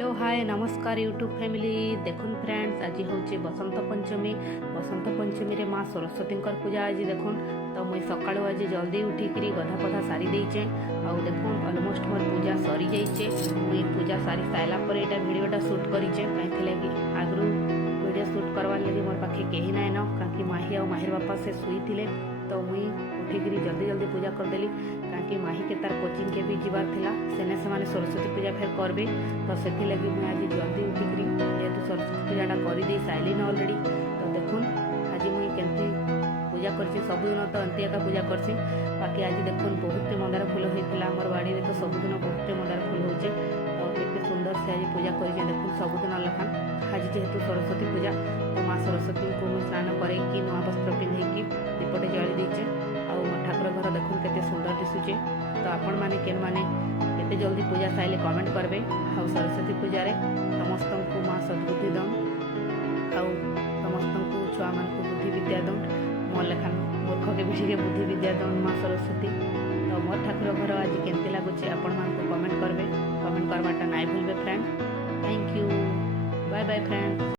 Hello hi नमस्कार YouTube family देखुन friends आज हूँ बसंत पंचमी रे माँ सरस्वती पूजा आज देखुन तो मुई सका आज जल्दी उठिकी गधा पधा सारी देचे आउ देखुन अलमोस्ट मोर पूजा सरी जाइए मुई पूजा सारी सारा पर यहाँ भिडटा सुट करेचे कहीं आगु वीडियो सुट करवार लगे मोर पाखे कहीं ना न कहीं माही आ माहिर बापा से शुई तो मुई उठिकी जल्दी जल्दी पूजा करदेली कहीं माही के तार कोचिंग के भी जीवार थिला सेने से सरस्वती पूजा फेर करबे तो से लगी मुझे आज जल्दी उठिकी जेहेतु सरस्वती पूजाटा कर सारे अलरेडी तो देखुन आज मुई केमती पूजा करছি सबुदिन तो एंती एका पूजा करছি बाकी आज देखुन बहुत मंदार फूल होता आम बाड़ी में तो सबुदिन बहुत मंदार फूल होचे तो केते सुंदर से आज पूजा कर देखुन सबुदिन लखान आज जेहेतु सरस्वती पूजा तो माँ सरस्वती को मुझे स्नान करके नुआ वस्त्र पिंधेकी दीपटे जली देचे आउ ठाकुर घर देखुन केते सुंदर दिशुचे तो आपण माने केन माने केते जल्दी पूजा साइले कमेंट करबे आउ सरस्वती पूजा रे समस्त को माँ सद्बुद्धि दन आउ समस्त को छुआ मान को बुद्धि विद्या दन मोर लेखान मूर्ख के भी बुद्धि विद्या दन माँ सरस्वती तो मोर ठाकुर घर आज केमती लगुच आपण मान को कमेंट करबे कमेंट करवाटा नाइ भूलबे friend thank you bye bye friend.